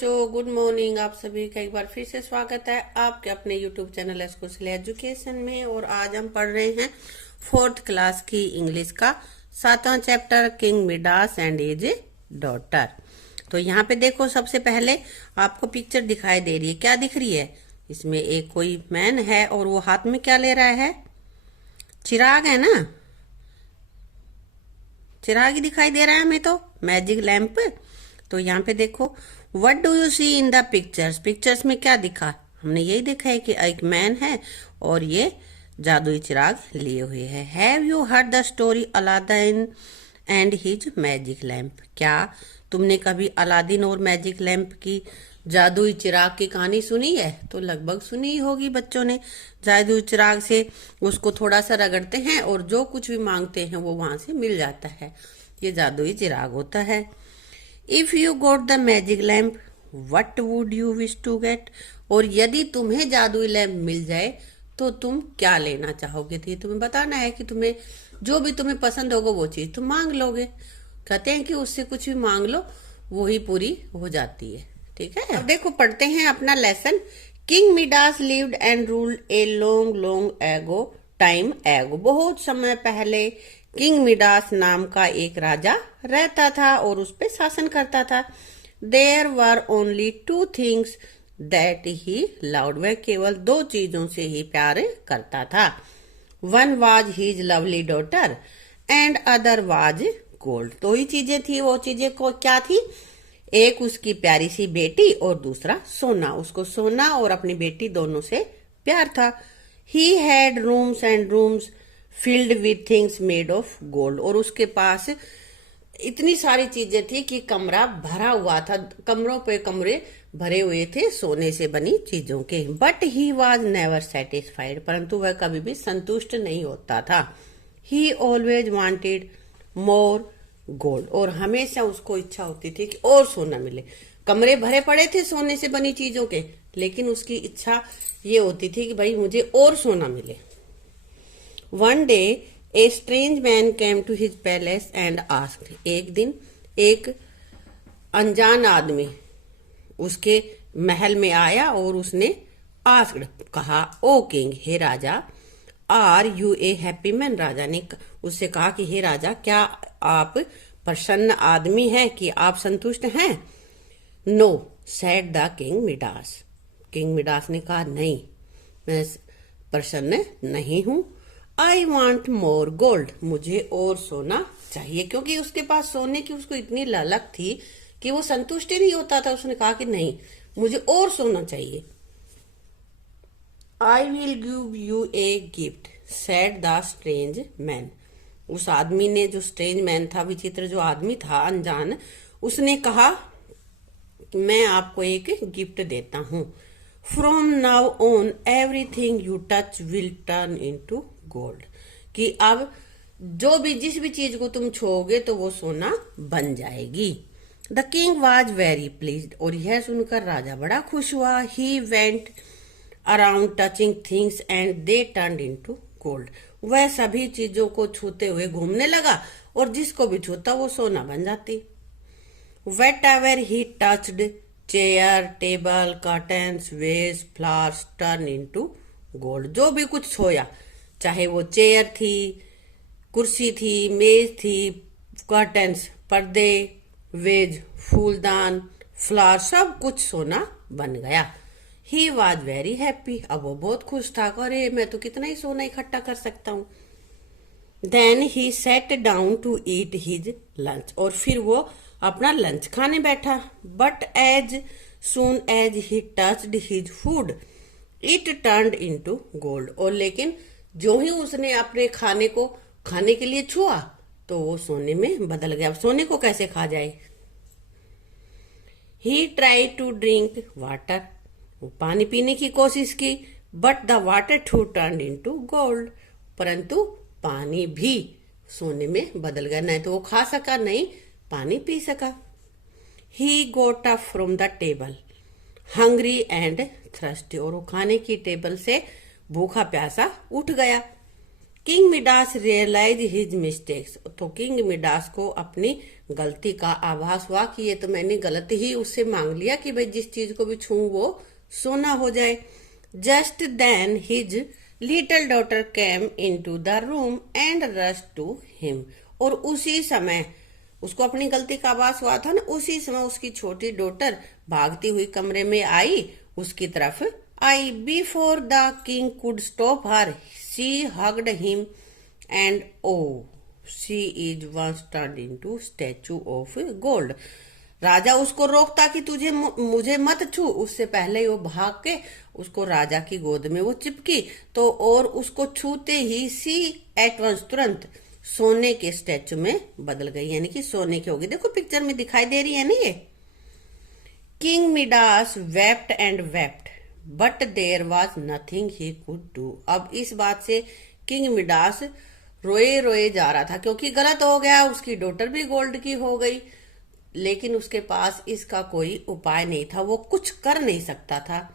बच्चों, good morning. आप सभी का एक बार फिर से स्वागत है आपके अपने यूट्यूब चैनल एस्कोसिल एजुकेशन में। और आज हम पढ़ रहे हैं फोर्थ क्लास की इंग्लिश का 7वां chapter king Midas and as a daughter. तो यहाँ पे देखो, सबसे पहले आपको पिक्चर दिखाई दे रही है। क्या दिख रही है? इसमें एक कोई मैन है और वो हाथ में क्या ले रहा है? चिराग है ना, चिराग ही दिखाई दे रहा है हमें, तो मैजिक लैंप। तो यहाँ पे देखो, what do you see in the pictures. Pictures में क्या दिखा? हमने यही देखा है कि एक मैन है और ये जादुई चिराग लिए हुए है। Have you heard the story Aladdin and his magic lamp. क्या तुमने कभी अलादीन और मैजिक लैंप की, जादुई चिराग की कहानी सुनी है? तो लगभग सुनी ही होगी बच्चों ने। जादुई चिराग से उसको थोड़ा सा रगड़ते हैं और जो कुछ भी मांगते हैं वो वहां से मिल जाता है। ये जादुई चिराग होता है। If you got the magic lamp what would you wish to get. और यदि तुम्हें जादुई लैंप मिल जाए तो तुम क्या लेना चाहोगे? तो ये तुम्हें बताना है कि तुम्हें जो भी तुम्हें पसंद होगा वो चीज तुम मांग लोगे। कहते हैं कि उससे कुछ भी मांग लो वो ही पूरी हो जाती है। ठीक है, अब देखो पढ़ते हैं अपना lesson. King Midas lived and ruled a long long ago time एगो। बहुत समय पहले किंग मिडास नाम का एक राजा रहता था और उस पे शासन करता था। There were only two things that he loved. वह केवल दो चीजों से ही प्यार करता था। One was his lovely daughter and other was gold. दो ही चीजें थी। वो चीजें को क्या थी? एक उसकी प्यारी सी बेटी और दूसरा सोना। उसको सोना और अपनी बेटी दोनों से प्यार था। He had rooms and rooms filled with things made of gold. और उसके पास इतनी सारी चीजें थी कि कमरा भरा हुआ था। कमरों पे कमरे भरे हुए थे सोने से बनी चीजों के। But he was never satisfied. परंतु वह कभी भी संतुष्ट नहीं होता था। ही ऑलवेज वॉन्टेड मोर गोल्ड। और हमेशा उसको इच्छा होती थी कि और सोना मिले। कमरे भरे पड़े थे सोने से बनी चीजों के, लेकिन उसकी इच्छा ये होती थी कि भाई मुझे और सोना मिले। One day a strange man came to his palace and asked. एक दिन एक अनजान आदमी उसके महल में आया और उसने आस्क्ड कहा, ओ किंग, हे राजा, are you a happy man. राजा ने उससे कहा कि हे राजा, क्या आप प्रसन्न आदमी हैं, कि आप संतुष्ट हैं? No said the king Midas. King Midas ने कहा, नहीं, मैं प्रसन्न नहीं हूं। आई वॉन्ट मोर गोल्ड। मुझे और सोना चाहिए। क्योंकि उसके पास सोने की उसको इतनी ललक थी कि वो संतुष्ट ही नहीं होता था। उसने कहा कि नहीं, मुझे और सोना चाहिए। I will give U a gift said the strange man. उस आदमी ने, जो स्ट्रेंज मैन था, विचित्र जो आदमी था, अनजान, उसने कहा कि मैं आपको एक गिफ्ट देता हूं। From now on everything you touch will turn into gold. कि अब जो भी, जिस भी चीज को तुम छुओगे तो वो सोना बन जाएगी। The king was very pleased. और यह सुनकर राजा बड़ा खुश हुआ। He went around touching things and they turned into gold. वह सभी चीजों को छूते हुए घूमने लगा और जिसको भी छूता वो सोना बन जाती। Whatever he touched chair table curtains vase flowers turn into gold. जो भी कुछ छुआ, चाहे वो चेयर थी, कुर्सी थी, मेज थी, कर्टन्स पर्दे, वेज फूलदान, फ्लावर, सब कुछ सोना बन गया। He was very happy. अब वो बहुत खुश था। अरे मैं तो कितना ही सोना इकट्ठा कर सकता हूँ। Then he sat down to eat his lunch. और फिर वो अपना लंच खाने बैठा। But as soon as he touched his food it turned into gold. और लेकिन जो ही उसने अपने खाने को खाने के लिए छुआ तो वो सोने में बदल गया। अब सोने को कैसे खा जाए? He try to drink water. वो पानी पीने की कोशिश की। But the water to turn into gold. परंतु पानी भी सोने में बदल गया। नहीं तो वो खा सका, नहीं पानी पी सका। He got up from the table hungry and thirsty. और वो खाने की टेबल से भूखा प्यासा उठ गया। King Midas realize his mistakes, तो किंग मिडास को अपनी गलती का आभास हुआ कि ये तो मैंने गलत ही उससे मांग लिया कि भाई जिस चीज को भी छूऊं वो सोना हो जाए। Just then his little daughter came into the room and rush to him, और उसी समय उसको अपनी गलती का आभास हुआ था ना, उसी समय उसकी छोटी डॉटर भागती हुई कमरे में आई, उसकी तरफ आई। Before the king could stop her she hugged him and oh she is once turned into statue of gold. राजा उसको रोकता कि तुझे मुझे मत छू, उससे पहले ही वो भाग के उसको राजा की गोद में वो चिपकी, तो और उसको छूते ही सी एट वंस तुरंत सोने के स्टैचू में बदल गई, यानी कि सोने की होगी। देखो पिक्चर में दिखाई दे रही है ना ये। King Midas wept and wept but there was nothing he could do. अब इस बात से किंग मिडास रोए रोए जा रहा था, क्योंकि गलत हो गया, उसकी डॉटर भी गोल्ड की हो गई, लेकिन उसके पास इसका कोई उपाय नहीं था, वो कुछ कर नहीं सकता था।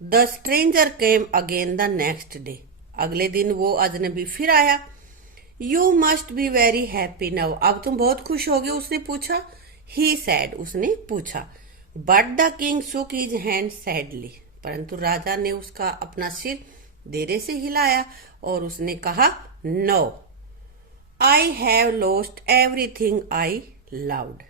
The stranger came again the next day, अगले दिन वो अजनबी फिर आया। You must be very happy now, अब तुम बहुत खुश होगे, उसने पूछा। ही सैड, उसने पूछा। But the king shook his hand sadly, परंतु राजा ने उसका अपना सिर देरे से हिलाया और उसने कहा, no I have lost everything I loved,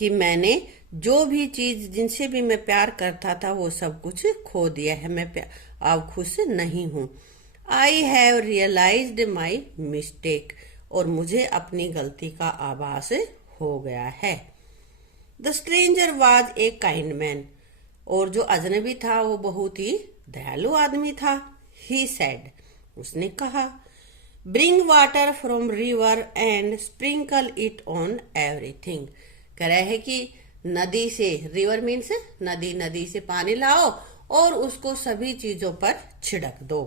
कि मैंने जो भी चीज जिनसे भी मैं प्यार करता था वो सब कुछ खो दिया है, मैं अब खुश नहीं हूं। I have realized my mistake, और मुझे अपनी गलती का आभास हो गया है। The stranger was a kind man, और जो अजनबी था वो बहुत ही दयालु आदमी था। ही सेड, उसने कहा, bring water from river and sprinkle it on everything, कह रहे हैं कि नदी से, रिवर मीन्स नदी, नदी से पानी लाओ और उसको सभी चीजों पर छिड़क दो।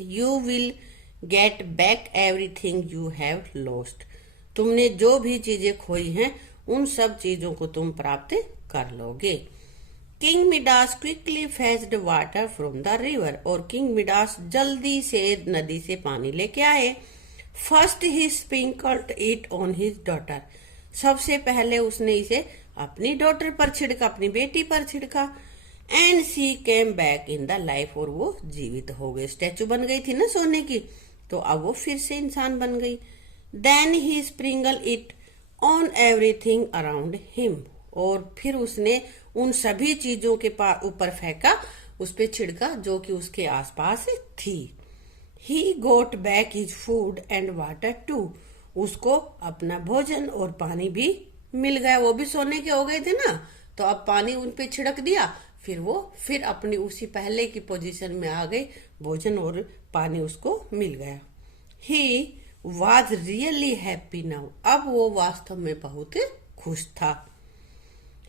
You will get back everything you have lost, तुमने जो भी चीजें खोई हैं उन सब चीजों को तुम प्राप्त कर लोगे। King Midas quickly fetched water from the river, और किंग मिडास जल्दी से नदी से पानी लेके आए। First he sprinkled it on his daughter, सबसे पहले उसने इसे अपनी डॉटर पर छिड़का, अपनी बेटी पर छिड़का। And she came back in the life, और वो जीवित हो गई, स्टैचू बन गई थी ना सोने की, तो अब वो फिर से इंसान बन गई। Then he sprinkle it on everything around him, और फिर उसने उन सभी चीजों के ऊपर फेंका, उस पे छिड़का जो कि उसके आसपास थी। He got back his food and water too, उसको अपना भोजन और पानी भी मिल गया, वो भी सोने के हो गए थे ना, तो अब पानी उन पे छिड़क दिया, फिर वो फिर अपनी उसी पहले की पोजीशन में आ गई, भोजन और पानी उसको मिल गया। He was really happy now, अब वो वास्तव में बहुत खुश था।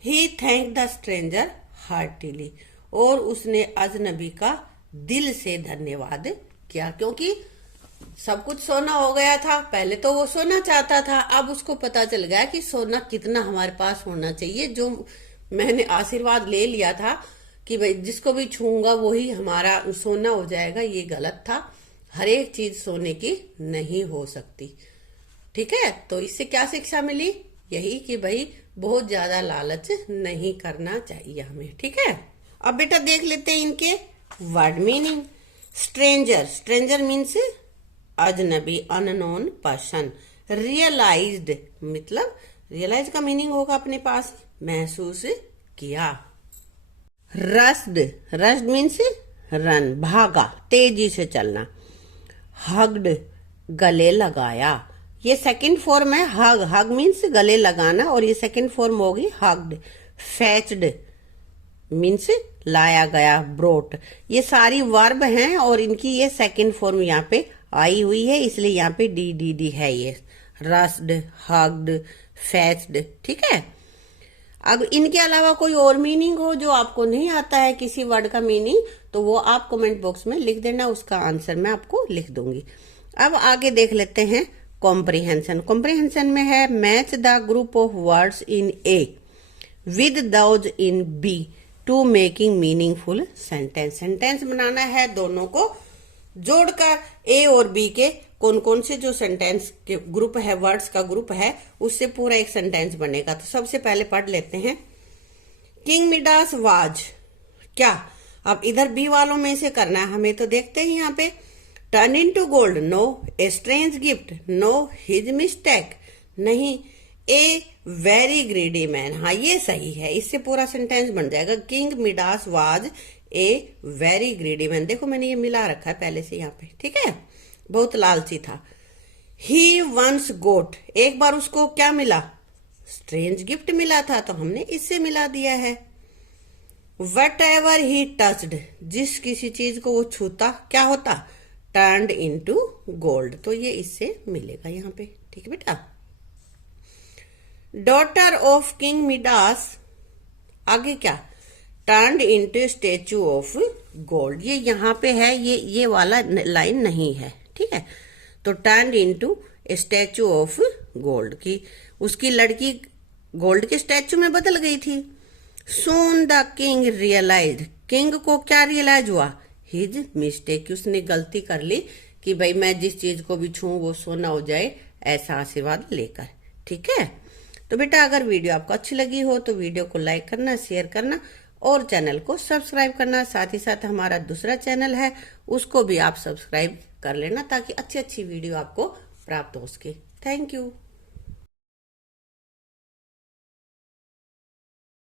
ही थैंक द स्ट्रेंजर हार्टिली, और उसने अजनबी का दिल से धन्यवाद किया, क्योंकि सब कुछ सोना हो गया था। पहले तो वो सोना चाहता था, अब उसको पता चल गया कि सोना कितना हमारे पास होना चाहिए। जो मैंने आशीर्वाद ले लिया था कि भाई जिसको भी छूंगा वही हमारा सोना हो जाएगा, ये गलत था। हर एक चीज सोने की नहीं हो सकती, ठीक है। तो इससे क्या शिक्षा मिली? यही कि भाई बहुत ज्यादा लालच नहीं करना चाहिए हमें, ठीक है। अब बेटा देख लेते हैं इनके word meaning. Stranger, stranger means अजनबी, अननोन पर्सन। रियलाइज्ड मतलब रियलाइज का मीनिंग होगा अपने पास महसूस किया। रस्ड, रस्ड मीन्स रन, भागा, तेजी से चलना। हग्ड, गले लगाया, ये सेकंड फॉर्म है हग, हग मीन्स गले लगाना, और ये सेकंड फॉर्म होगी हग्ड। फेच्ड मीन्स लाया गया, ब्रोट, ये सारी वर्ब हैं और इनकी ये सेकंड फॉर्म यहाँ पे आई हुई है, इसलिए यहाँ पे डी डी डी है। ये रस्ड, हग्ड, फेच्ड, ठीक है। अब इनके अलावा कोई और मीनिंग हो जो आपको नहीं आता है किसी वर्ड का मीनिंग, तो वो आप कमेंट बॉक्स में लिख देना, उसका आंसर मैं आपको लिख दूंगी। अब आगे देख लेते हैं कॉम्प्रिहेंशन। कॉम्प्रिहेंशन में है match the group of words in A with those in B to making meaningful sentence. Sentence बनाना है दोनों को जोड़कर ए और बी के कौन कौन से जो सेंटेंस के ग्रुप है, वर्ड्स का ग्रुप है, उससे पूरा एक सेंटेंस बनेगा। तो सबसे पहले पढ़ लेते हैं। किंग मिडास वाज, क्या अब इधर बी वालों में से करना है हमें। तो देखते हैं यहाँ पे, turn into gold, no. A strange gift, no. His mistake, नहीं। ए वेरी ग्रीडी मैन, हाँ ये सही है, इससे पूरा सेंटेंस बन जाएगा। King Midas was a very greedy man. देखो मैंने ये मिला रखा है पहले से यहाँ पे, ठीक है, बहुत लालची था। ही वंस गोट, एक बार उसको क्या मिला, स्ट्रेंज गिफ्ट मिला था, तो हमने इससे मिला दिया है। वट एवर ही टच्ड, जिस किसी चीज को वो छूता क्या होता, टर्न्ड इनटू गोल्ड, तो ये इससे मिलेगा यहाँ पे, ठीक है बेटा। डॉटर ऑफ किंग मिडास, आगे क्या, turned into statue of gold, ये यहाँ पे है, ये वाला लाइन नहीं है, ठीक है। तो turned into statue of gold की, उसकी लड़की गोल्ड के स्टैचू में बदल गई थी। सोन द किंग रियलाइज, किंग को क्या रियलाइज हुआ, हिज मिस्टेक, उसने गलती कर ली कि भाई मैं जिस चीज को भी छूं वो सोना हो जाए, ऐसा आशीर्वाद लेकर, ठीक है। तो बेटा अगर वीडियो आपको अच्छी लगी हो तो वीडियो को लाइक करना, शेयर करना और चैनल को सब्सक्राइब करना। साथ ही साथ हमारा दूसरा चैनल है, उसको भी आप सब्सक्राइब कर लेना ताकि अच्छी अच्छी वीडियो आपको प्राप्त हो सके। Thank you.